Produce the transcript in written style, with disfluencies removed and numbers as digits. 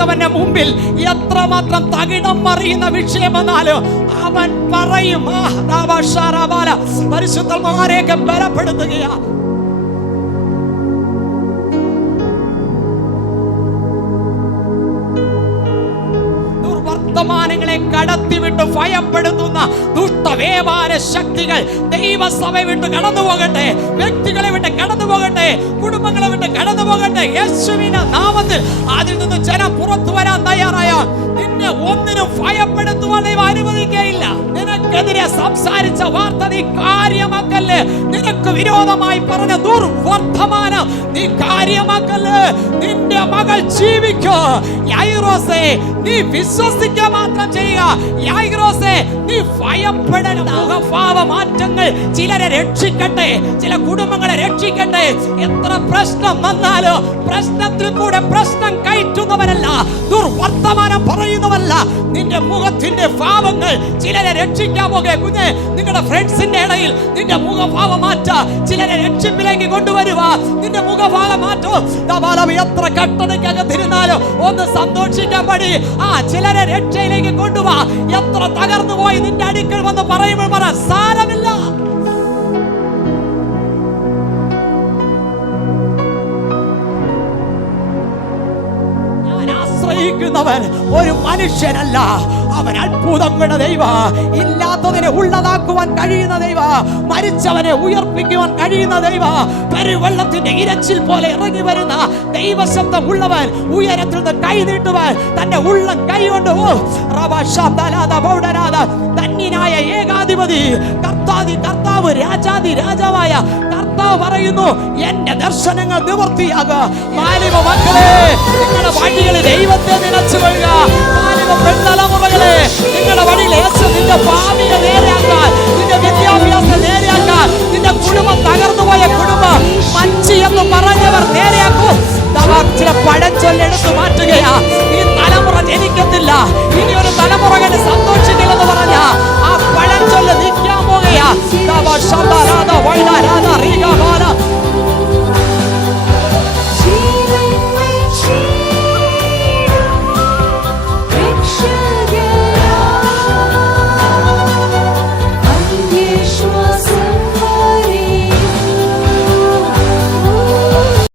പറയുന്നവന്റെ മുമ്പിൽ എത്രമാത്രം തകിടം മറിയുന്ന വിഷയമെന്നാലും അവൻ പറയും. പരിശുദ്ധന്മാരെയൊക്കെ ബലപ്പെടുത്തുകയാ. വർത്തമാനങ്ങളെ കടത്തിവിട്ട് ഭയപ്പെടുത്തുന്ന ദുഷ്ടവ്യാപാര ശക്തികൾ ദൈവസഭ വിട്ട് കടന്നു പോകട്ടെ, വ്യക്തികളെ വിട്ട് കടന്നു പോകട്ടെ, കുടുംബങ്ങളെ വിട്ട് കടന്നു പോകട്ടെ. യേശുവിന്റെ നാമത്തിൽ അതിൽ നിന്ന് ജനം പുറത്തു വരാൻ തയ്യാറായ നിന്നെ ഒന്നിനും ഭയപ്പെടുത്തുവാൻ ദൈവം അനുവദിക്കുകയില്ല. നിനക്കെതിരെ സംസാരിച്ച വാർത്ത നീ കാര്യമാക്കല്ലേ. നിനക്ക് വിരോധമായി പറഞ്ഞ ദുർവർത്തമാനം നീ കാര്യമാക്കല്ലേ. നിന്റെ മകൾ ജീവിക്കോ. യൈറോസേ, നീ വിശ്വസിക്കുക മാത്രം ചെയ്യുക. യൈറോസേ, നീ ഭയപ്പെടരുത്. മുഖഭാവ മാറ്റങ്ങൾ ചിലരെ രക്ഷിക്കട്ടെ, ചില കുടുംബങ്ങളെ രക്ഷിക്കട്ടെ. എത്ര പ്രശ്നം വന്നാലോ പ്രശ്നത്തിൽ കൂടെ പ്രശ്നം കയറ്റുന്നവരല്ല, ദുർവർത്തമാനം പറയുന്നവല്ല. നിന്റെ മുഖത്തിന്റെ ഭാവങ്ങൾ ചിലരെ രക്ഷിക്കാൻ പോകെ. കുഞ്ഞെ, നിങ്ങളുടെ ഫ്രണ്ട്സിന്റെ ഇടയിൽ നിന്റെ മുഖഭാവം മാറ്റ, ചിലരെ രക്ഷിപ്പിലേക്ക് കൊണ്ടുവരുക. നിന്റെ മുഖഭാവം മാറ്റോ. എത്ര കട്ടതയ്ക്കകത്തിരുന്നാലോ ഒന്ന് സന്തോഷിക്കാൻ പടി. ചിലരെ രക്ഷയിലേക്ക് കൊണ്ടുപോവാ. എത്ര തകർന്നു പോയി നിന്റെ അടുക്കൽ വന്ന് പറയുമ്പോൾ പറ, സാരമില്ല. ആശ്രയിക്കുന്നവൻ ഒരു മനുഷ്യനല്ല, അവൻ അത്ഭുതങ്ങളുടെ ദൈവ. ഇല്ലാത്തതിനെ ഉള്ളതാക്കുവാൻ കഴിയുന്ന ദൈവ, മരിച്ചവനെ ഉയർപ്പിക്കുവാൻ കഴിയുന്ന ദൈവ, പെരുവെള്ളത്തിന്റെ ഇരച്ചിൽ പോലെ ഇറങ്ങി വരുന്ന ദൈവശബ്ദം ഉള്ളവൻ, ഉയരത്തിൽ നിന്ന് കൈ നീട്ടുവാൻ തന്റെ ഉള്ളം കൈകൊണ്ട് ധന്യനായ ഏകാധിപതി കർത്താവ് രാജാതി രാജാവായ കർത്താവ് പറയുന്നു, എന്റെ ദർശനങ്ങൾ നിവർത്തിയാകുക. മാലിക മക്കളെ, നിങ്ങളുടെ വഴികളിൽ ദൈവത്തെ നിലച്ചുകൊള്ളുക. മാലിക പെൺതലമുറകളെ, നിങ്ങളുടെ വഴിയിൽ യേശു നിന്റെ ഭാവിയെ നേരെയാക്കാൻ, നിന്റെ വിദ്യാഭ്യാസം നേരെയാക്കാൻ, നിന്റെ കുടുംബം തകർന്നുപോയ കുടുംബം മഞ്ചി എന്ന് പറഞ്ഞവർ നേരെയാക്കും. ചില പഴഞ്ചൊല്ലെടുത്ത് മാറ്റുകയാ. ഈ തലമുറ ജനിക്കത്തില്ല. ഇനി ഒരു തലമുറ